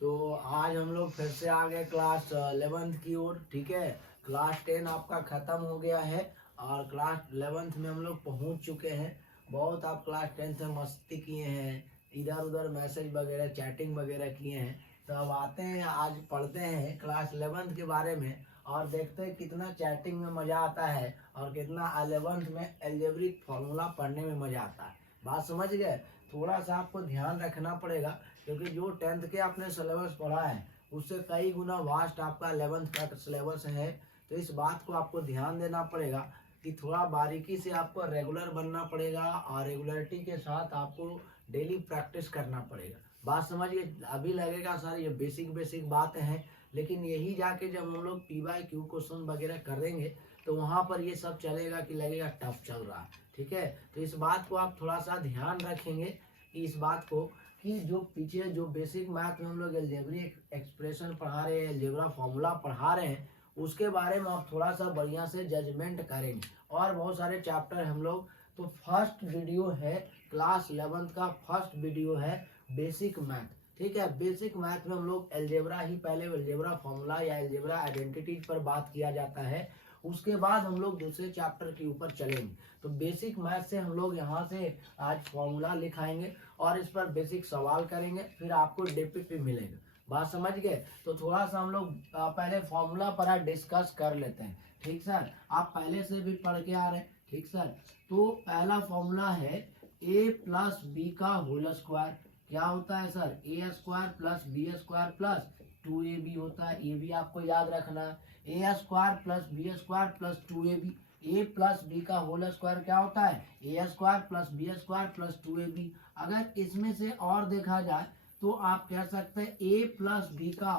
तो आज हम लोग फिर से आ गए क्लास 11th की ओर। ठीक है, क्लास 10 आपका ख़त्म हो गया है और क्लास 11th में हम लोग पहुंच चुके हैं। बहुत आप क्लास 10th में मस्ती किए हैं, इधर उधर मैसेज वगैरह चैटिंग वगैरह किए हैं। तो अब आते हैं, आज पढ़ते हैं क्लास 11th के बारे में और देखते हैं कितना चैटिंग में मज़ा आता है और कितना 11th में अलजेब्रिक फार्मूला पढ़ने में मज़ा आता है। बात समझ गए? थोड़ा सा आपको ध्यान रखना पड़ेगा क्योंकि जो 10th के आपने सिलेबस पढ़ा है उससे कई गुना वास्ट आपका 11th का सिलेबस है। तो इस बात को आपको ध्यान देना पड़ेगा कि थोड़ा बारीकी से आपको रेगुलर बनना पड़ेगा और रेगुलरिटी के साथ आपको डेली प्रैक्टिस करना पड़ेगा। बात समझिए, अभी लगेगा सर ये बेसिक बेसिक बातें हैं, लेकिन यही जाके जब हम लोग PYQ क्वेश्चन वगैरह करेंगे तो वहाँ पर ये सब चलेगा कि लगेगा टफ चल रहा है। ठीक है, तो इस बात को आप थोड़ा सा ध्यान रखेंगे कि इस बात को कि जो पीछे जो बेसिक मैथ में हम लोग अलजेब्रिक एक्सप्रेशन पढ़ा रहे हैं, अलजेब्रा फॉर्मूला पढ़ा रहे हैं, उसके बारे में आप थोड़ा सा बढ़िया से जजमेंट करेंगे। और बहुत सारे चैप्टर हम लोग, तो फर्स्ट वीडियो है क्लास 11th का, फर्स्ट वीडियो है बेसिक मैथ। ठीक है, बेसिक मैथ में हम लोग अलजेब्रा ही पहले अलजेब्रा फॉर्मूला या अलजेब्रा आइडेंटिटीज पर बात किया जाता है, उसके बाद हम लोग दूसरे चैप्टर के ऊपर चलेंगे। तो बेसिक मैथ से हम लोग यहाँ से आज फॉर्मूला लिखाएंगे और इस पर बेसिक सवाल करेंगे, फिर आपको डिपिक्ट भी मिलेगा। बात समझ गए? तो थोड़ा सा हम लोग पहले फॉर्मूला पर आज डिस्कस कर लेते हैं। ठीक सर, आप पहले से भी पढ़ के आ रहे हैं। ठीक सर, तो पहला फॉर्मूला है a प्लस बी का होल स्क्वायर। क्या होता है sir? A square plus B square plus 2ab होता है। ये भी आपको याद रखना है। A square plus B square plus 2ab। A plus B का होल स्क्वायर क्या होता है? A square plus B square plus 2ab। अगर इसमें से और देखा जाए तो आप कह सकते हैं ए प्लस बी का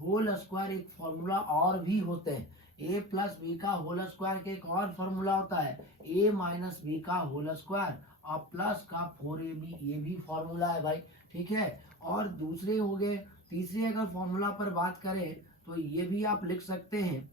होल स्क्वायर एक फॉर्मूला और भी होते हैं। ए प्लस बी का होल स्क्वायर के एक और फॉर्मूला होता है ए माइनस बी का होल स्क्वायर और प्लस का 4ab, ये भी फॉर्मूला है भाई। ठीक है, और दूसरे हो गए, तीसरे अगर फॉर्मूला पर बात करें तो ये भी आप लिख सकते हैं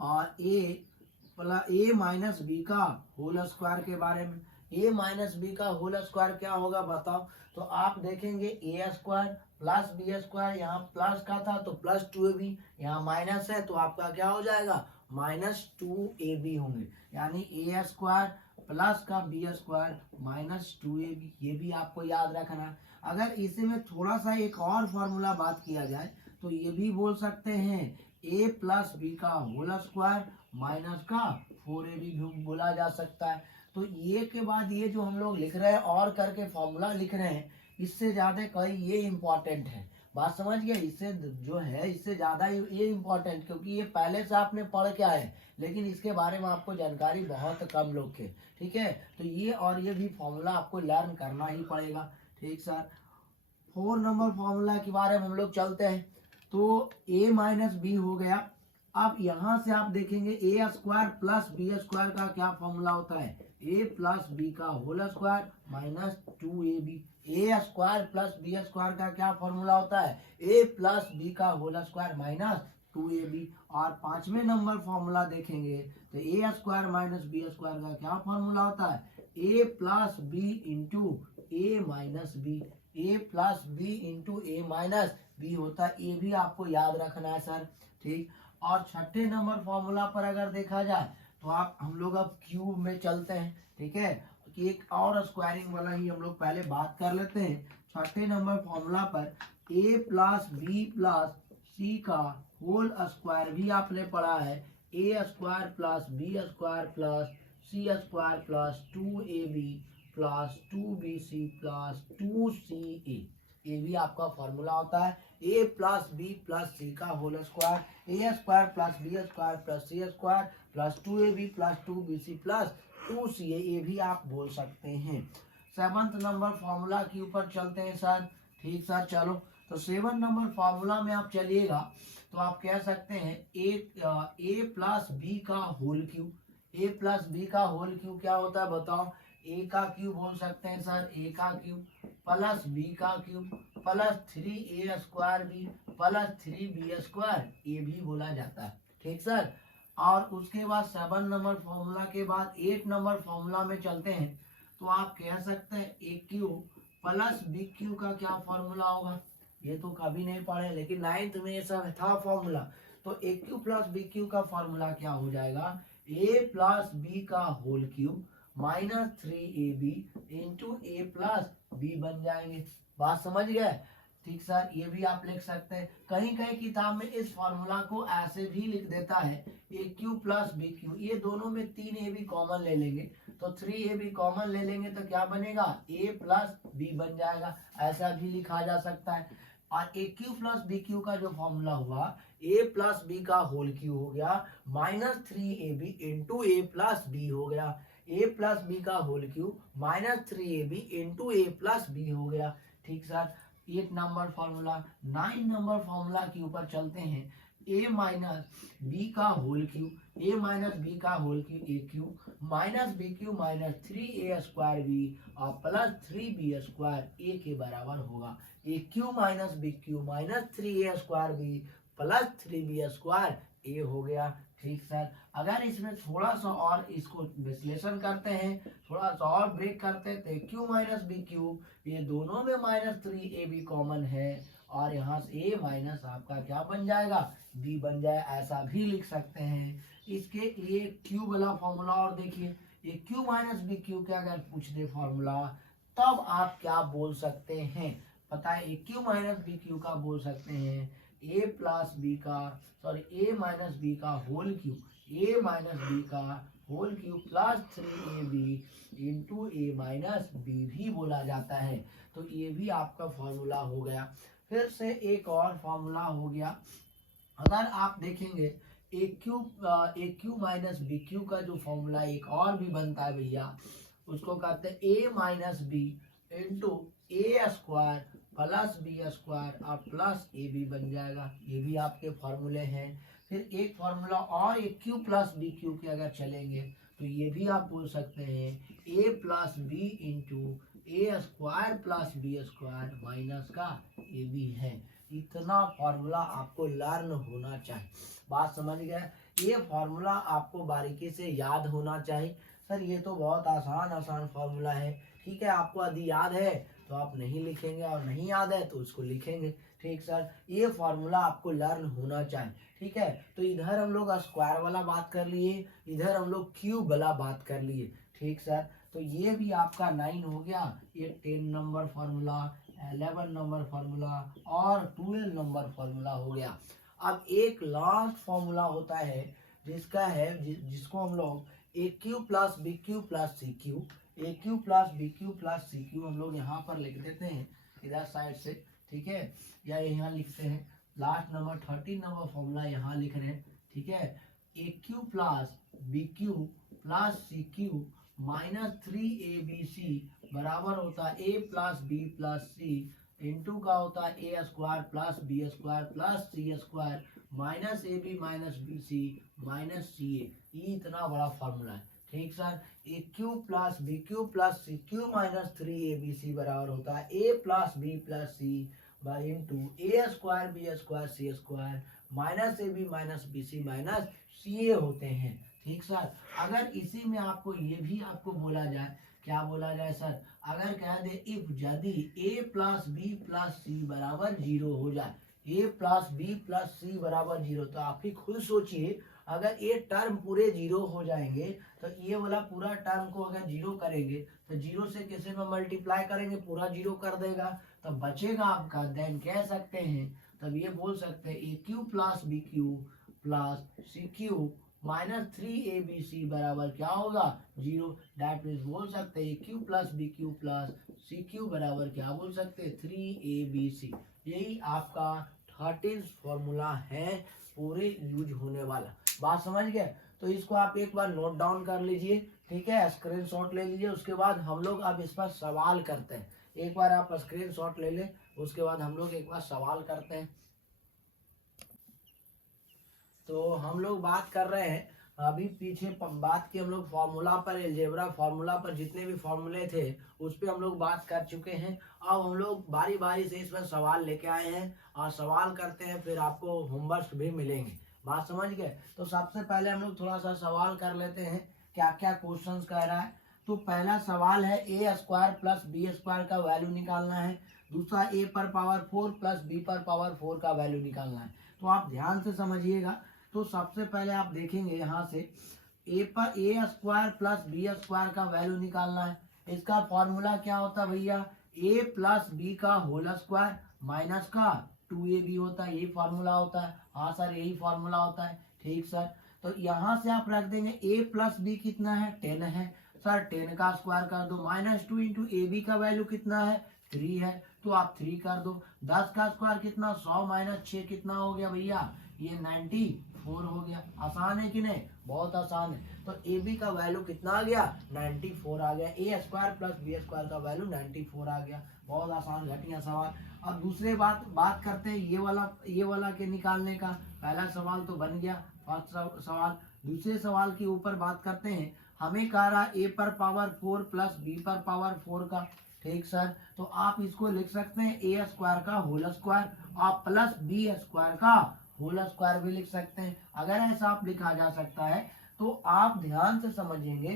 और ए माइनस बी का होल स्क्वायर के बारे में। ए माइनस बी का होल स्क्वायर क्या होगा बताओ? तो आप देखेंगे ए स्क्वायर प्लस बी स्क्वायर, यहाँ प्लस का था तो प्लस 2ab, यहाँ माइनस है तो आपका क्या हो जाएगा? माइनस 2ab होंगे। यानी ए स्क्वायर प्लस का बी स्क्वायर माइनस 2ab, ये भी आपको याद रखना है। अगर इसी में थोड़ा सा एक और फॉर्मूला बात किया जाए तो ये भी बोल सकते हैं ए प्लस बी का होल स्क्वायर माइनस का 4ab भी बोला जा सकता है। तो ये के बाद ये जो हम लोग लिख रहे हैं और करके फॉर्मूला लिख रहे हैं, इससे ज़्यादा कहीं ये इम्पॉर्टेंट है। बात समझ गए? इससे जो है इससे ज़्यादा ये इम्पॉर्टेंट, क्योंकि ये पहले से आपने पढ़ के आए लेकिन इसके बारे में आपको जानकारी बहुत कम लोग के। ठीक है, तो ये और ये भी फॉर्मूला आपको लर्न करना ही पड़ेगा। ठीक सर, 4 नंबर फॉर्मूला के बारे में हम लोग चलते हैं। तो a माइनस बी हो गया। अब यहाँ से आप देखेंगे ए स्क्वायर प्लस बी स्क्वायर का क्या फॉर्मूला होता है? ए प्लस बी का होल स्क्वायर माइनस 2ab। ए स्क्वायर प्लस बी स्क्वायर का क्या फॉर्मूला होता है? ए प्लस बी का होल स्क्वायर माइनस 2ab। और पांचवें नंबर फॉर्मूला देखेंगे तो A square minus B square का क्या फॉर्मूला होता है? A plus B into A minus B. A plus B into A minus B होता है, ये भी आपको याद रखना है सर। ठीक, और छठे नंबर फॉर्मूला पर अगर देखा जाए तो आप हम लोग अब क्यूब में चलते हैं। ठीक है, कि एक और स्क्वायरिंग वाला ही हम लोग पहले बात कर लेते हैं। छठे नंबर फॉर्मूला पर A plus B plus C का होल स्क्वायर भी आपने पढ़ा है। A square plus B square plus C square plus 2ab plus 2bc plus 2ca, ये भी आपका फॉर्मूला होता है। A plus B plus C का whole square, A square plus B square plus C square plus 2ab plus 2bc plus 2ca, ये भी आप बोल सकते हैं। 7th नंबर फॉर्मूला के ऊपर चलते हैं सर। ठीक सर, चलो तो 7 नंबर फॉर्मूला में आप चलिएगा तो आप कह सकते हैं ए प्लस बी का होल क्यूब। ए प्लस बी का होल क्यूब क्या होता है बताओ? ए का क्यूब बोल सकते हैं सर, ए का क्यूब प्लस बी का cube plus 3a square B plus 3b square, ये भी बोला जाता है। ठीक सर, और उसके बाद 7 नंबर फॉर्मूला के बाद 8 नंबर फॉर्मूला में चलते हैं तो आप कह सकते हैं A cube plus B cube का क्या फॉर्मूला होगा? ये तो कभी नहीं पढ़े, लेकिन नाइन्थ में ये सब था फॉर्मूला। तो A cube plus B cube का फॉर्मूला क्या हो जाएगा, ए प्लस बी का whole cube minus 3ab into A plus B बन जाएंगे। बात समझ गए? ठीक सर, ये भी आप लिख सकते हैं। कहीं कहीं किताब में इस फॉर्मूला को ऐसे भी लिख देता है, A cube plus B Q, ये दोनों में 3ab कॉमन ले लेंगे तो 3ab कॉमन ले लेंगे तो क्या बनेगा, a प्लस बी बन जाएगा, ऐसा भी लिखा जा सकता है। और A cube plus B cube का जो फॉर्मूला हुआ, a प्लस बी का होल क्यू हो गया minus 3ab into A plus B हो गया, a प्लस बी का whole cube minus 3ab into A plus B हो गया। ठीक sir, 8 number formula. 9 number formula के ऊपर चलते हैं, a माइनस बी का whole cube, a minus B का whole cube A cube minus B cube minus 3a square B और प्लस 3b स्क्वायर ए के बराबर होगा। A cube minus B cube minus 3a square B plus 3b square A हो गया। ठीक sir, अगर इसमें थोड़ा सा और इसको विश्लेषण करते हैं, थोड़ा सा और ब्रेक करते हैं, तो क्यू माइनस बी क्यू, ये दोनों में माइनस 3ab कॉमन है और यहाँ से a माइनस आपका क्या बन जाएगा, b बन जाए, ऐसा भी लिख सकते हैं। इसके लिए q वाला फॉर्मूला और देखिए, ये q माइनस बी क्यू का अगर पूछ दे फॉर्मूला, तब आप क्या बोल सकते हैं, पता है, q माइनस बी क्यू का बोल सकते हैं a प्लस बी का, सॉरी a माइनस बी का whole cube, a minus B का whole cube plus 3ab into A minus B भी बोला जाता है। तो ये भी आपका फॉर्मूला हो गया। फिर से एक और फॉर्मूला हो गया, अगर आप देखेंगे ए क्यू माइनस बी क्यू का जो फॉर्मूला एक और भी बनता है भैया, उसको कहते हैं ए minus B into A square plus B square और प्लस ए बी बन जाएगा। ये भी आपके फॉर्मूले हैं। फिर एक फॉर्मूला और, A cube plus B Q के अगर चलेंगे तो ये भी आप बोल सकते हैं A plus B into A square plus B square minus का ए बी है। इतना फॉर्मूला आपको लर्न होना चाहिए। बात समझ गए? ये फॉर्मूला आपको बारीकी से याद होना चाहिए। सर ये तो बहुत आसान आसान फॉर्मूला है। ठीक है, आपको यदि याद है तो आप नहीं लिखेंगे और नहीं याद है तो उसको लिखेंगे। ठीक सर, ये फॉर्मूला आपको लर्न होना चाहिए। ठीक है, तो इधर हम लोग स्क्वायर वाला बात कर लिए, इधर हम लोग क्यूब वाला बात कर लिए। ठीक सर, तो ये भी आपका 9 हो गया, ये 10 नंबर फॉर्मूला, 11 नंबर फॉर्मूला और 12 नंबर फॉर्मूला हो गया। अब एक लास्ट फॉर्मूला होता है जिसका है जिसको हम लोग A cube plus B cube plus C cube, A cube plus B cube plus C cube हम लोग यहाँ पर लिख देते हैं इधर साइड से। ठीक है, या यहाँ लिखते हैं, लास्ट नंबर 13 नंबर फॉर्मूला यहाँ लिख रहे हैं। ठीक है, A cube plus B cube plus C cube minus 3abc बराबर होता है A plus B plus C into का होता है A square plus B square plus C square minus A B minus B C minus C A. ये इतना बड़ा formula है। ठीक sir, A cube plus B cube plus C cube minus 3abc बराबर होता है A plus B plus C by into A square B square C square minus A B minus B C minus C A होते हैं। ठीक sir, अगर इसी में आपको ये भी आपको बोला जाए, क्या बोला जाए सर, अगर कह दे इफ यदि a प्लस बी प्लस सी बराबर 0 हो जाए, a प्लस बी प्लस सी बराबर 0, तो आप ही खुद सोचिए, अगर ये टर्म पूरे 0 हो जाएंगे तो ये वाला पूरा टर्म को अगर 0 करेंगे तो 0 से किसी में मल्टीप्लाई करेंगे पूरा 0 कर देगा, तो बचेगा आपका, देन कह सकते हैं, तब ये बोल सकते हैं A cube plus B cube plus C cube minus 3abc बराबर क्या होगा 0। डैट मीन्स बोल सकते हैं cube plus B cube plus C cube बराबर क्या बोल सकते हैं 3abc। यही आपका 13 फॉर्मूला है पूरे यूज होने वाला। बात समझ गए? तो इसको आप एक बार नोट डाउन कर लीजिए। ठीक है, स्क्रीनशॉट ले लीजिए। उसके बाद हम लोग अब इस पर सवाल करते हैं। एक बार आप स्क्रीनशॉट ले लें, उसके बाद हम लोग एक बार सवाल करते हैं। तो हम लोग बात कर रहे हैं, अभी पीछे बात की हम लोग फार्मूला पर, अलजेब्रा फार्मूला पर, जितने भी फार्मूले थे उस पर हम लोग बात कर चुके हैं। अब हम लोग बारी बारी से इस पर सवाल लेके आए हैं और सवाल करते हैं, फिर आपको होमवर्क भी मिलेंगे। बात समझ गए? तो सबसे पहले हम लोग थोड़ा सा सवाल कर लेते हैं क्या क्या क्वेश्चन कह रहा है। तो पहला सवाल है A square plus B square का वैल्यू निकालना है। दूसरा ए पर पावर 4 प्लस बी पर पावर 4 का वैल्यू निकालना है। तो आप ध्यान से समझिएगा। तो सबसे पहले आप देखेंगे यहाँ से ए पर ए स्क्वायर प्लस बी स्क्वायर का वैल्यू निकालना है। इसका फॉर्मूला क्या होता है भैया, ए प्लस बी का होल स्क्वायर माइनस का 2ab होता है, यही फॉर्मूला होता है। हाँ सर, यही फॉर्मूला होता है। ठीक सर, तो यहाँ से आप रख देंगे a प्लस बी कितना है, 10 है सर, 10 का स्क्वायर कर दो। माइनस 2 इंटू ए बी का वैल्यू कितना है, 3 है, तो आप 3 कर दो। 10 का स्क्वायर कितना, 100 माइनस 6 कितना हो गया भैया, ये 94 हो गया। आसान है कि नहीं, बहुत आसान है। तो ए बी का वैल्यू कितना आ गया, 94 आ गया। ए स्क्वायर प्लस बी स्क्वायर का वैल्यू 94 आ गया। बहुत आसान घटिया सवाल। अब दूसरे बात करते हैं ये वाला के निकालने का। पहला सवाल तो बन गया, फर्स्ट सवाल। दूसरे सवाल के ऊपर बात करते हैं। हमें कह रहा ए पर पावर 4 प्लस बी पर पावर 4 का। ठीक सर, तो आप इसको लिख सकते हैं ए स्क्वायर का होल स्क्वायर और प्लस बी स्क्वायर का होल स्क्वायर भी लिख सकते हैं। अगर ऐसा आप लिखा जा सकता है तो आप ध्यान से समझेंगे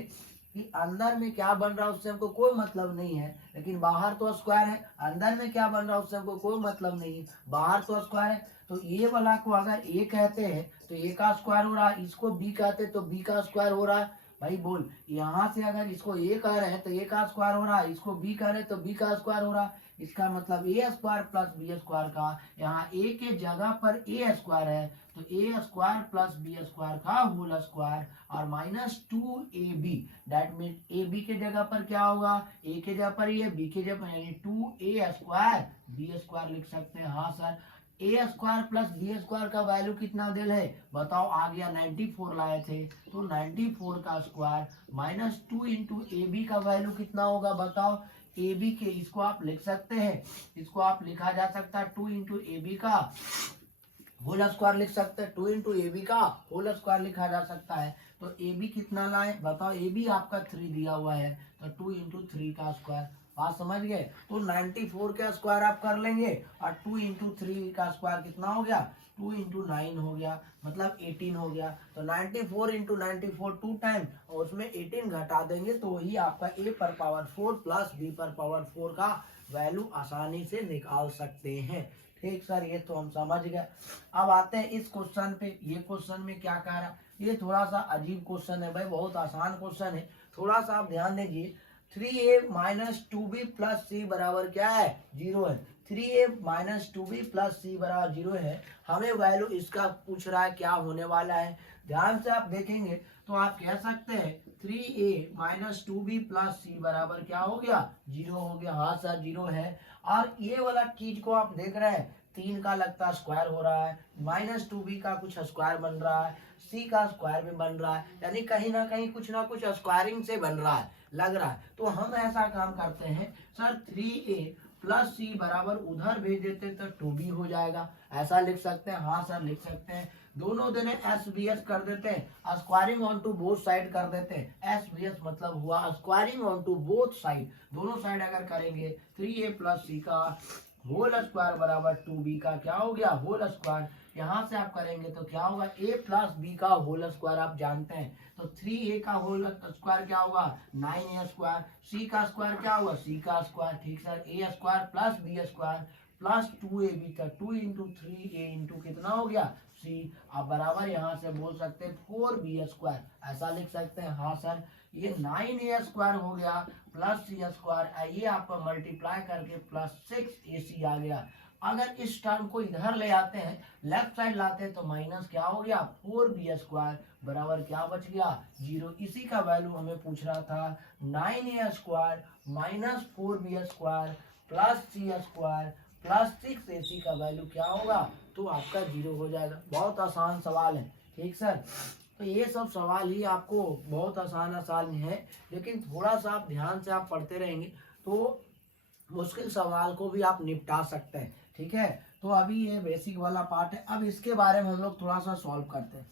कि अंदर में क्या बन रहा है उससे हमको कोई मतलब नहीं है, लेकिन बाहर तो स्क्वायर है। अंदर में क्या बन रहा है उससे हमको कोई मतलब नहीं है, बाहर तो स्क्वायर है। तो ये वाला को अगर ए कहते हैं तो ए का स्क्वायर हो रहा है, इसको बी कहते तो बी का स्क्वायर हो रहा है। भाई बोल, यहाँ से अगर इसको ए कह रहे हैं तो ए का स्क्वायर हो रहा है, इसको बी कह रहे हैं तो बी का स्क्वायर हो रहा है। इसका मतलब ए स्क्वायर प्लस बी स्क्वायर का, यहाँ ए के जगह पर ए स्क्वायर है तो A square plus B square का होल स्क्वायर और minus 2ab। That mean A B के जगह पर क्या होगा, ए के जगह पर ये, बी के जगह पर यानी 2a स्क्वायर बी स्क्वायर लिख सकते हैं। हाँ sir, A square plus B square का वैल्यू कितना दिल है बताओ, आ गया 94 लाए थे तो 94 का square minus 2 into A B का वैल्यू कितना होगा बताओ। ए बी के इसको आप लिख सकते हैं, इसको आप लिखा जा सकता है 2 इंटू ए बी का होल स्क्वायर लिख सकते हैं, 2 इंटू ए बी का होल स्क्वायर लिखा जा सकता है। तो ए बी कितना लाए बताओ, ए बी आपका 3 दिया हुआ है तो 2 इंटू 3 का स्क्वायर। बात समझ गए, तो 94 का स्क्वायर आप कर लेंगे और 2 इंटू 3 का स्क्वायर कितना हो गया, 2 इंटू 9 हो गया, मतलब 18 हो गया। तो 94 इंटू 94 2 टाइम और उसमें 18 घटा देंगे तो वही आपका ए पर पावर 4 प्लस बी पर पावर 4 का वैल्यू आसानी से निकाल सकते हैं। ठीक सर, ये तो हम समझ गए। अब आते हैं इस क्वेश्चन पे। ये क्वेश्चन में क्या कह रहा है, ये थोड़ा सा अजीब क्वेश्चन है भाई, बहुत आसान क्वेश्चन है, थोड़ा सा आप ध्यान दीजिए। 3a माइनस 2b प्लस सी बराबर क्या है, 0 है। 3a माइनस 2b प्लस सी बराबर 0 है। हमें वैल्यू इसका पूछ रहा है क्या होने वाला है। ध्यान से आप देखेंगे तो आप कह सकते हैं 3a माइनस 2b प्लस सी बराबर क्या हो गया, 0 हो गया। हाँ सर, 0 है। और ये वाला चीज को आप देख रहे हैं, 3 का लगता स्क्वायर हो रहा है, माइनस 2b का कुछ स्क्वायर बन रहा है, सी का स्क्वायर भी बन रहा है, यानी कहीं ना कहीं कुछ ना कुछ स्क्वायरिंग से बन रहा है, लग रहा है। तो हम ऐसा काम करते हैं सर, 3a प्लस सी बराबर उधर भेज देते तो 2b हो जाएगा, ऐसा लिख सकते हैं। हाँ सर, लिख सकते हैं। दोनों दिन एस बी एस कर देते हैं, squaring on to both side कर देते हैं। एस बी एस मतलब हुआ squaring on to both side, दोनों साइड अगर करेंगे 3a प्लस सी का होल स्क्वायर बराबर 2b का क्या हो गया, होल स्क्वायर। यहाँ से आप करेंगे तो क्या होगा, a प्लस बी का होल स्क्वायर आप जानते हैं तो 3a का होल स्क्वायर क्या होगा, 9a स्क्वायर। c का स्क्वायर क्या होगा, c का स्क्वायर। ठीक sir, a square plus B square plus 2ab का 2 इंटू 3a इंटू कितना हो गया, c। आप बराबर यहाँ से बोल सकते हैं 4b स्क्वायर, ऐसा लिख सकते हैं। हाँ सर, ये 9a स्क्वायर हो गया प्लस c स्क्वायर, ये आपका मल्टीप्लाई करके प्लस 6ac आ गया। अगर इस टर्म को इधर ले आते हैं, लेफ्ट साइड लाते हैं तो माइनस क्या हो गया, 4b स्क्वायर बराबर क्या बच गया, 0। इसी का वैल्यू हमें पूछ रहा था, 9a square minus 4b square plus c square plus 6ac का वैल्यू क्या होगा, तो आपका 0 हो जाएगा। बहुत आसान सवाल है। ठीक सर, तो ये सब सवाल ही आपको बहुत आसान है, लेकिन थोड़ा सा आप ध्यान से आप पढ़ते रहेंगे तो मुश्किल सवाल को भी आप निपटा सकते हैं। ठीक है, तो अभी ये बेसिक वाला पार्ट है। अब इसके बारे में हम लोग थोड़ा सा सॉल्व करते हैं।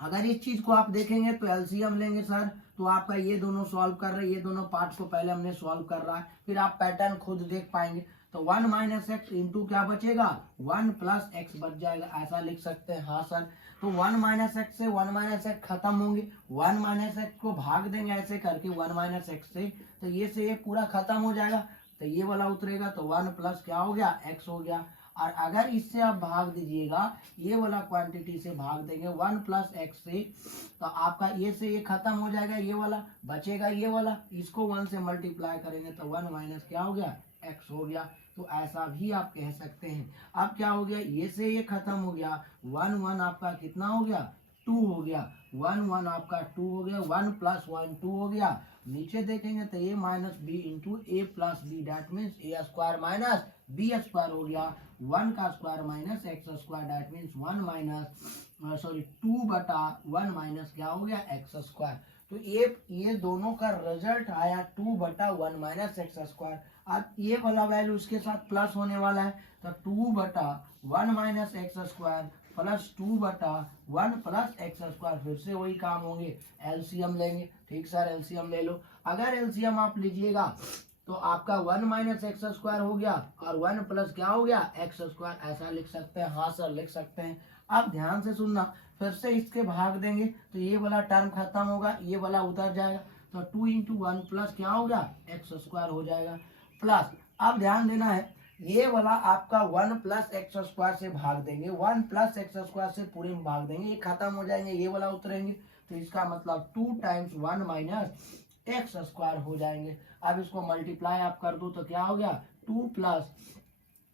अगर इस चीज को आप देखेंगे तो एलसीएम लेंगे सर, तो आपका ये दोनों सॉल्व कर रहे हैं, ये दोनों पार्ट्स को पहले हमने सॉल्व कर रहा है, फिर आप पैटर्न खुद देख पाएंगे। तो 1 माइनस एक्स इंटू क्या बचेगा, 1 प्लस एक्स बच जाएगा, ऐसा लिख सकते हैं। हाँ सर, तो 1 माइनस एक्स से 1 माइनस एक्स खत्म होंगे, 1 माइनस एक्स को भाग देंगे ऐसे करके 1 माइनस एक्स से, तो ये से ये पूरा खत्म हो जाएगा। तो ये वाला उतरेगा तो 1 प्लस क्या हो गया x हो गया। और अगर इससे आप भाग दीजिएगा, ये वाला क्वांटिटी से भाग देंगे 1 प्लस एक्स से, तो आपका ये से ये खत्म हो जाएगा, ये वाला बचेगा, ये वाला इसको 1 से मल्टीप्लाई करेंगे तो 1 माइनस क्या हो गया x हो गया। तो ऐसा भी आप कह सकते हैं। अब क्या हो गया, ये से ये खत्म हो गया, 1 1 आपका कितना हो गया 2 हो गया, 1 1 आपका 2 हो गया, 1 प्लस 1 2 हो गया। नीचे देखेंगे तो a minus B into A plus B, that means A square minus B square हो गया। 1 का square minus X square, that means 1 minus sorry 2 बटा 1 माइनस क्या हो गया एक्स स्क्वायर। तो ये दोनों का रिजल्ट आया 2 बटा 1 माइनस एक्स स्क्वायर। अब ये वाला वैल्यू उसके साथ प्लस होने वाला है, तो 2 बटा 1 माइनस एक्स स्क्वायर प्लस 2 बटा 1 प्लस एक्स स्क्वायर, फिर से वही काम होंगे, एलसीएम लेंगे। ठीक सर, एलसीएम ले लो। अगर एलसीएम आप लीजिएगा तो आपका 1 माइनस एक्स स्क्वायर हो गया और 1 प्लस क्या हो गया एक्स स्क्वायर, ऐसा लिख सकते हैं। हाँ सर लिख सकते हैं। अब ध्यान से सुनना, फिर से इसके भाग देंगे तो ये वाला टर्म खत्म होगा, ये वाला उतर जाएगा, तो 2 इंटू 1 प्लस क्या हो गया एक्स स्क्वायर हो जाएगा। प्लस अब ध्यान देना है, ये वाला आपका 1 प्लस एक्स स्क्वायर से भाग देंगे, 1 प्लस एक्स स्क्वायर से पूरे में भाग देंगे, ये खत्म हो जाएंगे, ये वाला उतरेंगे, तो इसका मतलब 2 टाइम्स 1 माइनस एक्स स्क्वायर हो जाएंगे। अब इसको मल्टीप्लाई आप कर दो तो क्या हो गया 2 plus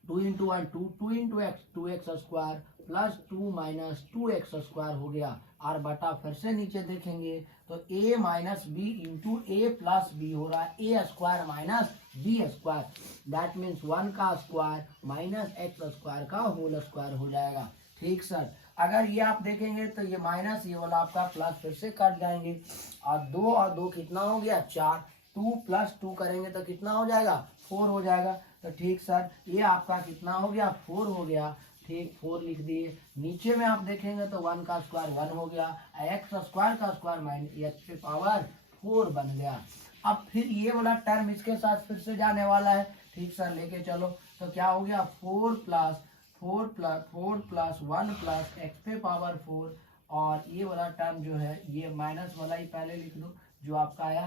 2 into 1 2 into x 2x square plus 2 minus 2x square हो गया। और बटा फिर से नीचे देखेंगे तो a minus B into A plus B हो रहा है, A square minus B square, that means 1 का स्क्वायर माइनस एक्स स्क्वायर का होल स्क्वायर हो जाएगा। ठीक सर, अगर ये आप देखेंगे तो ये माइनस ये वाला आपका प्लस फिर से कट जाएंगे, और 2 कितना हो गया 4, 2 प्लस 2 करेंगे तो कितना हो जाएगा 4 हो जाएगा। तो ठीक सर, ये आपका कितना हो गया 4 हो गया। ठीक 4 लिख दिए। नीचे में आप देखेंगे तो 1 का स्क्वायर 1 हो गया, एक्स स्क्वायर का स्क्वायर माइनस एक्स पे पावर 4 बन गया। अब फिर ये वाला टर्म इसके साथ फिर से जाने वाला है। ठीक सर, लेके चलो, तो क्या हो गया 4 प्लस 1 प्लस एक्स पे पावर 4, और ये वाला टर्म जो है ये माइनस वाला ही पहले लिख दो जो आपका आया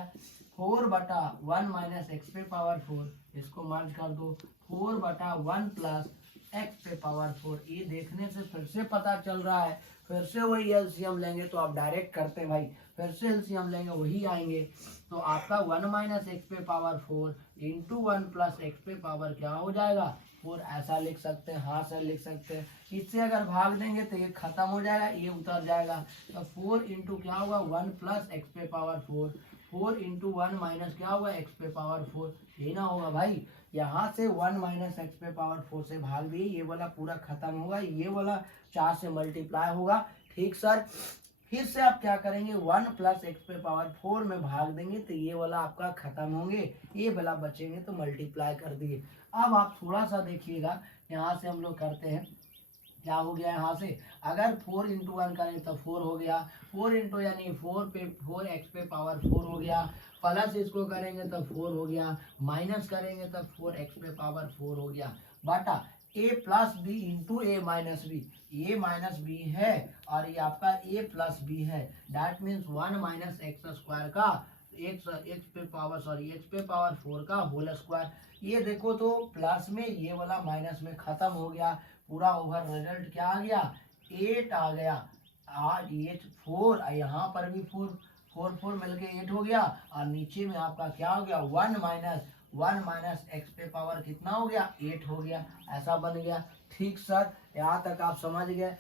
4 बटा 1 माइनस एक्स पे पावर 4, इसको मर्ज कर दो 4 बटा 1 प्लस एक्स पे पावर 4। ये देखने से फिर से पता चल रहा है, फिर से वही एलसीएम लेंगे तो आप डायरेक्ट करते हैं भाई, फिर से एलसीएम लेंगे वही आएंगे, तो आपका 1 माइनस एक्स पे पावर 4 इंटू 1 प्लस एक्स पे पावर क्या हो जाएगा 4, ऐसा लिख सकते हैं। हाँ सर लिख सकते हैं। इससे अगर भाग देंगे तो ये खत्म हो जाएगा, ये उतर जाएगा, तो 4 इंटू क्या होगा 1 प्लस एक्स पे पावर 4, 4 इंटू 1 माइनस क्या होगा एक्स पे पावर 4, ये ना होगा भाई। यहाँ से 1 माइनस एक्स पे पावर 4 से भाग दिए, ये वाला पूरा खत्म होगा, ये वाला 4 से मल्टीप्लाई होगा। ठीक सर, फिर से आप क्या करेंगे 1 प्लस एक्स पे पावर 4 में भाग देंगे तो ये वाला आपका खत्म होंगे, ये वाला बचेंगे तो मल्टीप्लाई कर दिए। अब आप थोड़ा सा देखिएगा, यहाँ से हम लोग करते हैं, क्या हो गया यहाँ से, अगर 4 इंटू 1 करें तो 4 हो गया, 4 इंटू यानी 4 एक्स पे पावर 4 हो गया, प्लस इसको करेंगे तो 4 हो गया, माइनस करेंगे तो 4 एक्स पे पावर 4 हो गया, बटा ए plus B into A minus B, ये माइनस बी है और ये आपका ए प्लस बी है, that means 1 minus X square का एक्स पे पावर 4 का होल स्क्वायर। ये देखो तो प्लस में ये वाला माइनस में खत्म हो गया, पूरा ओवर रिजल्ट क्या आ गया 8 आ गया, और ये 4 यहाँ पर भी 4 मिलके 8 हो गया, और नीचे में आपका क्या हो गया 1 माइनस एक्स पे पावर कितना हो गया 8 हो गया, ऐसा बन गया। ठीक सर, यहाँ तक आप समझ गए।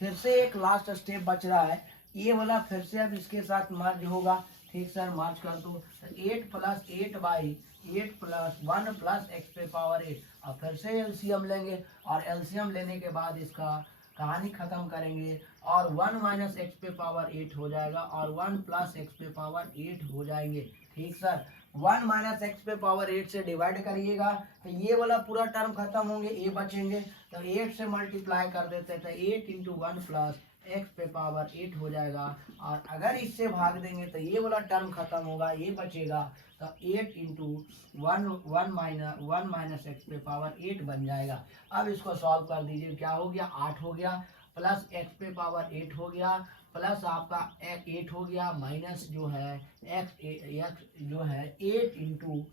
फिर से एक लास्ट स्टेप बच रहा है, ये वाला फिर से अब इसके साथ मर्ज होगा। ठीक सर, मर्ज कर दो, 8 plus 8 by 8 plus 1 plus x पे पावर 8, अब फिर से एलसीएम लेंगे, और एलसीएम लेने के बाद इसका कहानी खत्म करेंगे, और 1 माइनस एक्स पे पावर 8 हो जाएगा, और 1 प्लस एक्स पे पावर 8 हो जाएंगे। ठीक सर, 1 माइनस एक्स पे पावर 8 से डिवाइड करिएगा तो ये वाला पूरा टर्म खत्म होंगे, ये बचेंगे, तो 8 से मल्टीप्लाई कर देते हैं तो 8 इंटू 1 प्लस एक्स पे पावर 8 हो जाएगा, और अगर इससे भाग देंगे तो ये वाला टर्म खत्म होगा, ये बचेगा, तो 8 इंटू 1 माइनस एक्स पे पावर 8 बन जाएगा। अब इसको सॉल्व कर दीजिए, क्या हो गया 8 हो गया, प्लस एक्स पे पावर 8 हो गया, प्लस आपका 8 हो गया, माइनस जो है एक्स जो है 8 इंटू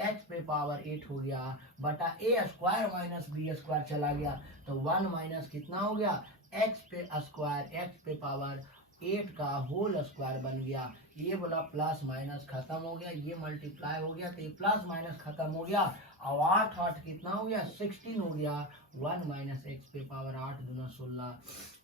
x पे पावर 8 हो गया बटा ए स्क्वायर माइनस बी स्क्वायर चला गया तो 1 माइनस कितना हो गया x पे स्क्वायर x पे पावर 8 का होल स्क्वायर बन गया। ये बोला प्लस माइनस खत्म हो गया, ये मल्टीप्लाई हो गया तो ये प्लस माइनस खत्म हो गया। अब 8 8 कितना हो गया 16 हो गया। 1 माइनस एक्स पे पावर 8 दूना 16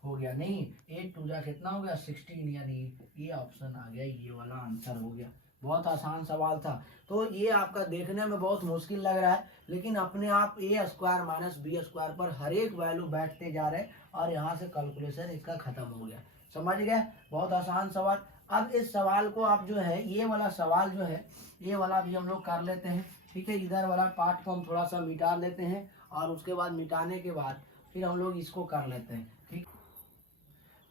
हो गया। नहीं 8 टू जा कितना हो गया 16, यानी ये ऑप्शन आ गया, ये वाला आंसर हो गया। बहुत आसान सवाल था। तो ये आपका देखने में बहुत मुश्किल लग रहा है, लेकिन अपने आप ए स्क्वायर माइनस बी स्क्वायर पर हर एक वैल्यू बैठते जा रहे हैं और यहाँ से कैलकुलेशन इसका खत्म हो गया। समझ गए? बहुत आसान सवाल। अब इस सवाल को आप जो है ये वाला सवाल जो है ये वाला भी हम लोग कर लेते हैं। ठीक है, इधर वाला पार्ट को हम थोड़ा सा मिटा लेते हैं और उसके बाद मिटाने के बाद फिर हम लोग इसको कर लेते हैं। ठीक,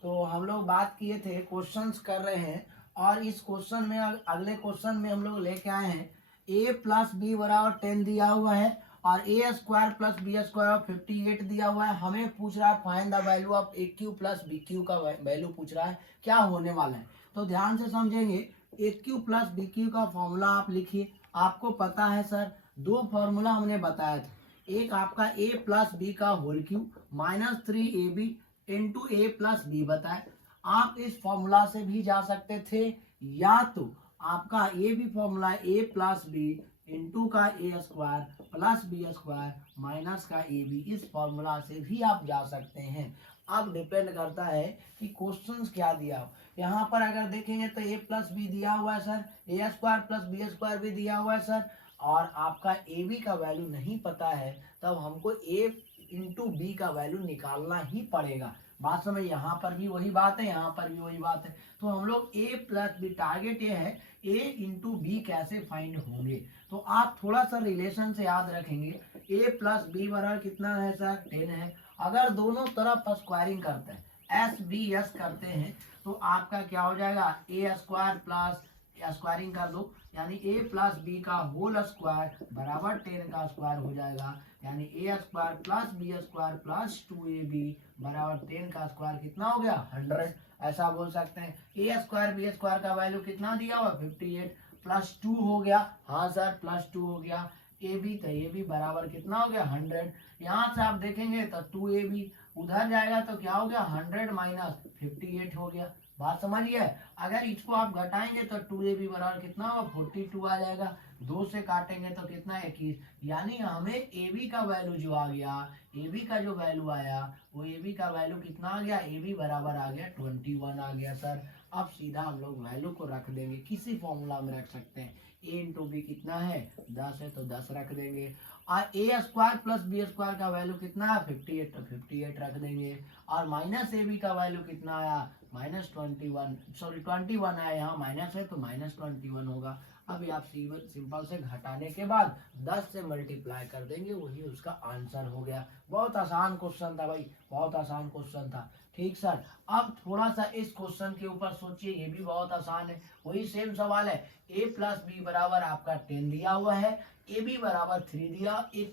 तो हम लोग बात किए थे, क्वेश्चंस कर रहे हैं और इस क्वेश्चन में अगले क्वेश्चन में हम लोग लेके आए हैं a प्लस बी बराबर 10 दिया हुआ है और A square plus B square 58 दिया हुआ है। हमें पूछ रहा है find the value of A cube plus B cube का वैल्यू पूछ रहा है, क्या होने वाला है। तो ध्यान से समझेंगे, ए क्यू प्लस बी क्यू का फॉर्मूला आप लिखिए। आपको पता है सर, दो फॉर्मूला हमने बताया था, एक आपका ए प्लस बी का whole cube minus 3ab into A plus B बताए। आप इस फॉर्मूला से भी जा सकते थे, या तो आपका ये भी formula A plus B into का A square plus B square minus का ए बी, इस फॉर्मूला से भी आप जा सकते हैं। अब डिपेंड करता है कि क्वेश्चंस क्या दिया हो। यहाँ पर अगर देखेंगे तो ए प्लस बी दिया हुआ है sir, A square plus B square भी दिया हुआ है सर, और आपका ए बी का वैल्यू नहीं पता है, तब हमको ए इंटू बी का वैल्यू निकालना ही पड़ेगा। बात समझ, यहाँ पर भी वही बात है, यहाँ पर भी वही बात है। तो हम लोग ए प्लस बी, टारगेट ये है ए इंटू बी कैसे फाइंड होंगे। तो आप थोड़ा सा रिलेशन से याद रखेंगे, ए प्लस बी बराबर कितना है सर 10 है। अगर दोनों तरफ स्क्वायरिंग करते हैं, एस बी एस करते हैं, तो आपका क्या हो जाएगा ए स्क्वायर प्लस स्क्वायरिंग कर दो, यानी ए प्लस बी का होल स्क्वायर बराबर 10 का स्क्वायर हो जाएगा, यानी A square plus B square plus 2ab बराबर 10 का स्क्वायर कितना हो गया 100। ऐसा बोल सकते हैं। ए स्क्वायर बी स्क्वायर का वैल्यू कितना दिया हुआ 58 प्लस 2 हो गया, हाँ सर प्लस 2 हो गया। ए बी तो ए बी बराबर कितना हो गया 100। यहाँ से आप देखेंगे तो 2ab उधर जाएगा तो क्या हो गया 100 माइनस 58 हो गया। बात समझिए, अगर इसको आप घटाएंगे तो 2ab बराबर कितना होगा 42 आ जाएगा। 2 से काटेंगे तो कितना 21, यानी हमें ab का वैल्यू जो आ गया, ab का जो वैल्यू आया वो ab का वैल्यू कितना आ गया, ab बराबर आ गया 21 आ गया सर। अब सीधा हम लोग वैल्यू को रख देंगे, किसी फॉर्मूला में रख सकते हैं। a इंटू बी कितना है 10 है तो 10 रख देंगे, और A square plus B square का वैल्यू कितना है 58 तो 58 रख देंगे, और माइनस ए बी का वैल्यू कितना आया माइनस 21, सॉरी 21 आया, यहाँ माइनस है तो माइनस 21 होगा। अब आप सिंपल से घटाने के बाद 10 से मल्टीप्लाई कर देंगे, वही उसका आंसर हो गया। बहुत आसान क्वेश्चन था भाई, बहुत आसान क्वेश्चन था। ठीक सर, अब थोड़ा सा इस क्वेश्चन के ऊपर सोचिए, ये भी बहुत आसान है, वही सेम सवाल है। ए प्लस बी बराबर आपका 10 दिया हुआ है, ए बी बराबर 3 दिया, A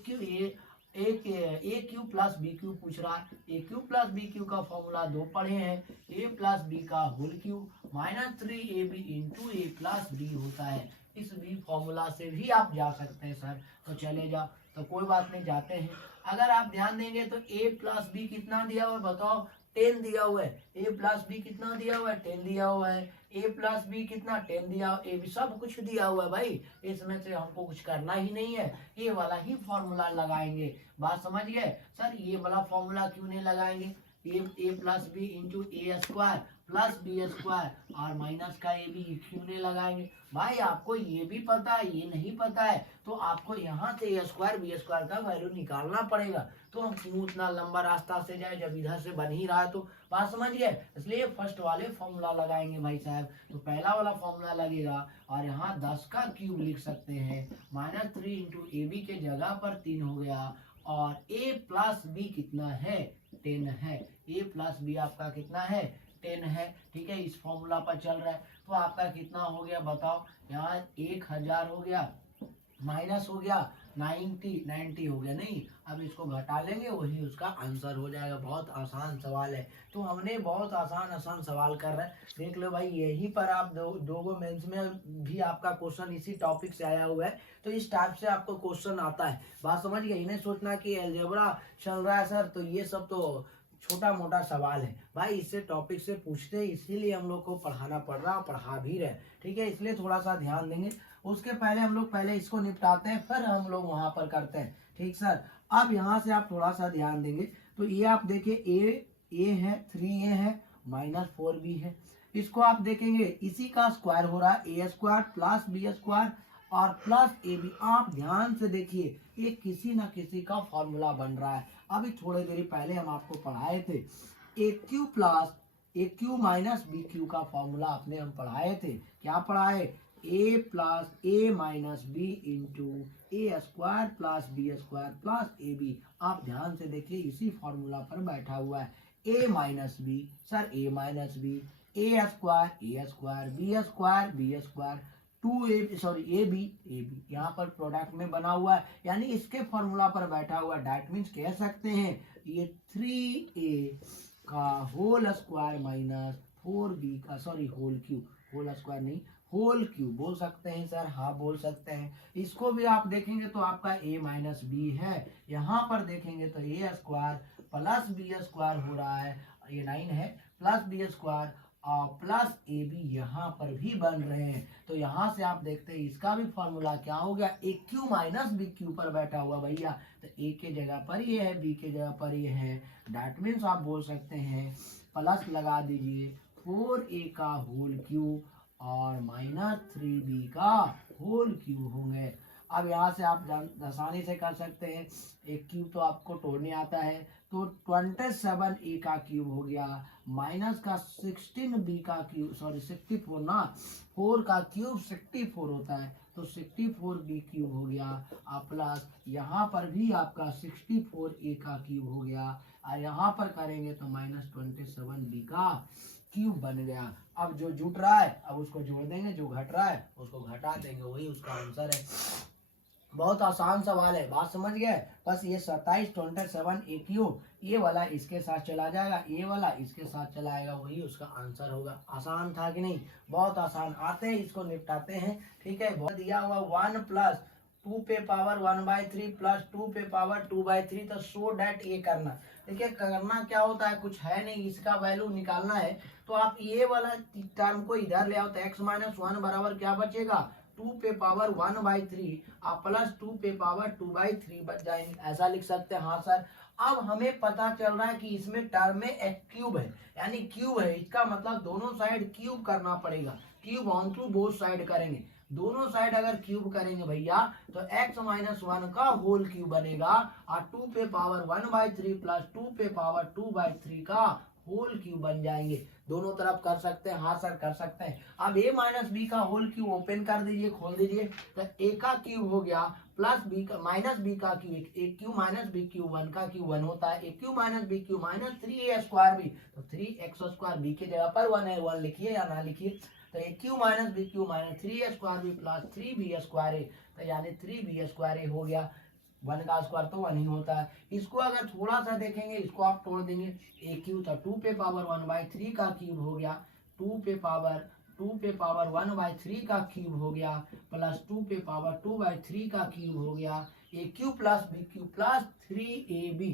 cube plus B cube पूछ रहा है। A cube plus B cube का फॉर्मूला 2 पढ़े हैं, ए प्लस बी का whole cube minus 3ab into A plus B होता है। इस भी फॉर्मूला से भी आप जा सकते हैं सर, तो चले जाओ, तो कोई बात नहीं, जाते हैं। अगर आप ध्यान देंगे तो ए प्लस बी कितना दिया हुआ है बताओ 10 दिया हुआ है, ए प्लस बी कितना दिया हुआ है 10 दिया हुआ है, ए प्लस बी कितना 10 दिया, ए बी सब कुछ दिया हुआ है भाई, इसमें से हमको कुछ करना ही नहीं है, ये वाला ही फॉर्मूला लगाएंगे। बात समझ गए सर, ये वाला फॉर्मूला क्यों नहीं लगाएंगे, ए plus B into A square plus B square और माइनस का ए बी क्यों नहीं लगाएंगे भाई। आपको ये भी पता है, ये नहीं पता है, तो आपको यहाँ से ए स्क्वायर बी स्क्वायर का वैल्यू निकालना पड़ेगा। तो हम क्यों उतना लंबा रास्ता से जाए जब इधर से बन ही रहा है। तो बात समझिए, इसलिए फर्स्ट वाले फॉर्मूला लगाएंगे भाई साहब। तो पहला वाला फॉर्मूला लगेगा और यहाँ 10 का क्यूब लिख सकते हैं, माइनस 3 इंटू ए बी के जगह पर 3 हो गया, और a प्लस बी कितना है 10 है, a प्लस बी आपका कितना है 10 है। ठीक है, इस फॉर्मूला पर चल रहा है, तो आपका कितना हो गया बताओ, यहाँ 1000 हो गया, माइनस हो गया 90 हो गया नहीं, अब इसको घटा लेंगे वही उसका आंसर हो जाएगा। बहुत आसान सवाल है, तो हमने बहुत आसान सवाल कर रहे हैं, देख लो भाई। यहीं पर आप दो गो मेंस में भी आपका क्वेश्चन इसी टॉपिक से आया हुआ है, तो इस टाइप से आपको क्वेश्चन आता है। बात समझ गए? इन्हें सोचना कि अलजेब्रा चल रहा है सर, तो ये सब तो छोटा मोटा सवाल है भाई, इससे टॉपिक से पूछते हैं, इसीलिए हम लोग को पढ़ाना पड़ रहा है, पढ़ा भी रहे, ठीक है। इसलिए थोड़ा सा ध्यान देंगे। उसके पहले हम लोग पहले इसको निपटाते हैं, फिर हम लोग वहां पर करते हैं, ठीक सर। अब यहाँ से आप थोड़ा सा ध्यान देंगे, तो ये आप देखिए ए है, 3a है, -4b है। इसको आप देखेंगे इसी का स्क्वायर हो रहा है, a² प्लस b² और प्लस ab। आप ध्यान से देखिए, ये किसी ना किसी का फॉर्मूला बन रहा है। अभी थोड़ी देर पहले हम आपको पढ़ाए थे AQ plus AQ minus BQ का फॉर्मूला आपने हम पढ़ाए थे। क्या पढ़ाए? A plus A minus B into A² plus B² plus AB। आप ध्यान से देखिए, इसी फॉर्मूला पर बैठा हुआ है। A minus B sir, A minus B, A² B² 2a sorry AB यहाँ पर प्रोडक्ट में बना हुआ है, यानी इसके फॉर्मूला पर बैठा हुआ है। दैट मीन्स कह सकते हैं ये 3a का होल स्क्वायर माइनस 4b का sorry whole cube, whole square नहीं होल क्यूब बोल सकते हैं सर, हाँ बोल सकते हैं। इसको भी आप देखेंगे तो आपका a माइनस बी है, यहाँ पर देखेंगे तो A² प्लस B² हो रहा है, ये 9 है, प्लस B² और प्लस AB यहाँ पर भी बन रहे हैं। तो यहाँ से आप देखते हैं इसका भी फॉर्मूला क्या हो गया, AQ माइनस BQ पर बैठा हुआ भैया, तो A के जगह पर ये है, B के जगह पर ये है। दैट मीन्स आप बोल सकते हैं प्लस लगा दीजिए 4a का होल क्यूब और -3b का होल क्यूब होंगे। अब यहाँ से आप आसानी से कर सकते हैं, एक क्यूब तो आपको तोड़ने आता है, तो 27a का क्यूब हो गया, माइनस का 16b का क्यूब सॉरी 64 ना, 4 का क्यूब 64 होता है, तो 64b क्यूब हो गया, प्लस यहाँ पर भी आपका 64a का क्यूब हो गया, और यहाँ पर करेंगे तो -27b का क्यूब बन गया। अब जो जुट रहा है अब उसको जोड़ देंगे, जो घट रहा है उसको घटा देंगे, वही उसका आंसर है। बहुत आसान सवाल है, बात समझ गए? बस ये 27 27 AQ ये वाला इसके साथ चला जाएगा, ये वाला इसके साथ चला आएगा, वही उसका आंसर होगा। आसान था कि नहीं? बहुत आसान। आते हैं इसको निपटाते हैं, ठीक है। बहुत दिया हुआ 1 प्लस 2 पे पावर 1/3 प्लस 2 पे पावर 2/3, तो सो डैट ये करना। देखिए करना क्या होता है, कुछ है नहीं, इसका वैल्यू निकालना है, तो आप ये वाला टर्म को इधर ले आओ, तो x माइनस 1 बराबर क्या बचेगा, 2 पे पावर 1/3 प्लस 2 पे पावर 2/3 बच जाएंगे, ऐसा लिख सकते हैं। हाँ सर। अब हमें पता चल रहा है कि इसमें टर्म में एक क्यूब है, यानी क्यूब है, इसका मतलब दोनों साइड क्यूब करना पड़ेगा, cube on to both side करेंगे। दोनों साइड अगर क्यूब करेंगे भैया तो x माइनस 1 का होल क्यूब बनेगा, और 2 पे पावर 1/3 प्लस 2 पे पावर 2/3 का होल क्यूब बन जाएंगे। दोनों तरफ कर सकते हैं, हाँ सर कर सकते हैं। अब a माइनस बी का होल क्यूब ओपन कर दीजिए, खोल दीजिए, तो a का क्यूब हो गया प्लस b का माइनस b का cube, a cube minus b cube 1 का क्यूब 1 होता है, a cube minus b cube minus 3a² भी, तो 3x² b के जगह पर 1 है, 1 लिखिए या ना लिखिए, तो a cube minus b cube minus 3a² भी प्लस 3b², तो यानी 3b² हो गया। 1 का स्क्वायर तो 1 ही होता है। इसको अगर थोड़ा सा देखेंगे, इसको आप तोड़ देंगे, ए क्यूब था 2 पे पावर 1/3 का क्यूब हो गया, 2 पे पावर 1/3 का क्यूब हो गया, प्लस 2 पे पावर 2/3 का क्यूब हो गया, A cube plus B cube plus 3ab,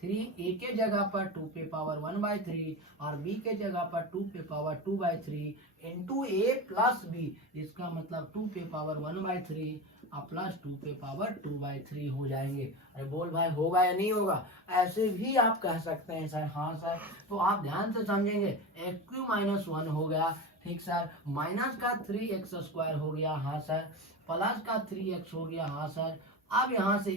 3a के जगह पर 2 पे पावर 1/3 और b के जगह पर 2 पे power 2/3 into a plus b, इसका मतलब 2 पे पावर 1/3 प्लस 2 पे पावर 2/3 हो जाएंगे। अरे बोल भाई होगा या नहीं होगा? ऐसे भी आप कह सकते हैं सर, हाँ सर। तो आप ध्यान से समझेंगे, एक्यू माइनस 1 हो गया, ठीक सर, माइनस का 3x² हो गया, हाँ सर, प्लस का 3x हो गया, हाँ सर। अब यहाँ से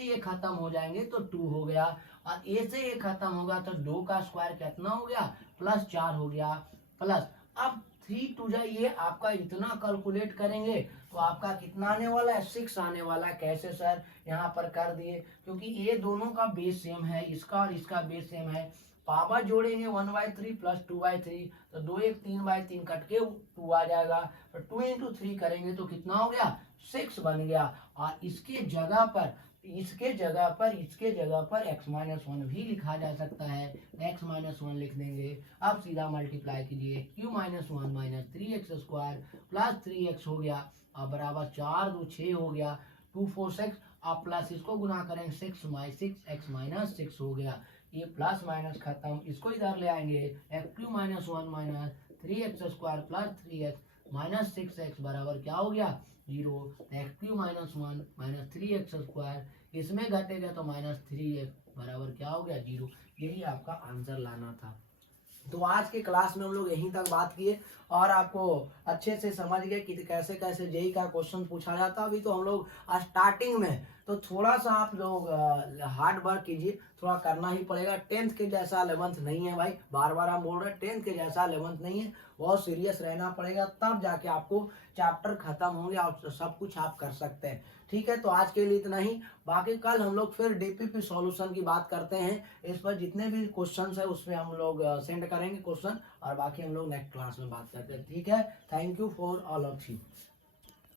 ये खत्म हो जाएंगे तो 2 हो गया, और ए से ये खत्म होगा तो 2 का स्क्वायर कितना हो गया, +4 हो गया, प्लस अब 3 टू जाइए, आपका इतना कैलकुलेट करेंगे तो आपका कितना आने वाला है, 6 आने वाला है। कैसे सर? यहाँ पर कर दिए, क्योंकि ये दोनों का बेस सेम है, इसका और इसका बेस सेम है, पावर जोड़ेंगे 1/3 प्लस 2/3, तो 2 1 3/3 कट के 2 आ जाएगा, तो 2 × 3 करेंगे तो कितना हो गया, 6 बन गया। और इसके जगह पर x-1 भी लिखा जा सकता है। x-1 लिख देंगे। अब सीधा मल्टीप्लाई कीजिए, q-1 minus 3x² plus 3x हो गया, अब बराबर 4 2 6 हो गया, 2 4 6। अब प्लस इसको गुना करेंगे 6x माइनस 6 हो गया। ये प्लस माइनस खत्म, इसको इधर ले आएंगे, x-1 minus 3x² plus 3x minus 6x बराबर क्या हो गया, 0। x-1 माइनस 3x², इसमें घटेगा तो माइनस 3x बराबर क्या हो गया, 0। यही आपका आंसर लाना था। तो आज के क्लास में हम लोग यहीं तक बात किए और आपको अच्छे से समझ गए कि कैसे कैसे जेई का क्वेश्चन पूछा जाता है। अभी तो हम लोग स्टार्टिंग में, तो थोड़ा सा आप लोग हार्ड वर्क कीजिए, थोड़ा करना ही पड़ेगा। 10th के जैसा 11th नहीं है भाई, बार बार हम बोल रहे हैं, 10th के जैसा 11th नहीं है। बहुत सीरियस रहना पड़ेगा, तब जाके आपको चैप्टर खत्म होंगे और सब कुछ आप कर सकते हैं। ठीक है, तो आज के लिए इतना ही। बाकी कल हम लोग फिर डीपीपी सॉल्यूशन की बात करते हैं। इस पर जितने भी क्वेश्चंस है उसमें हम लोग सेंड करेंगे क्वेश्चन, और बाकी हम लोग नेक्स्ट क्लास में बात करते हैं। ठीक है, thank you for all of you.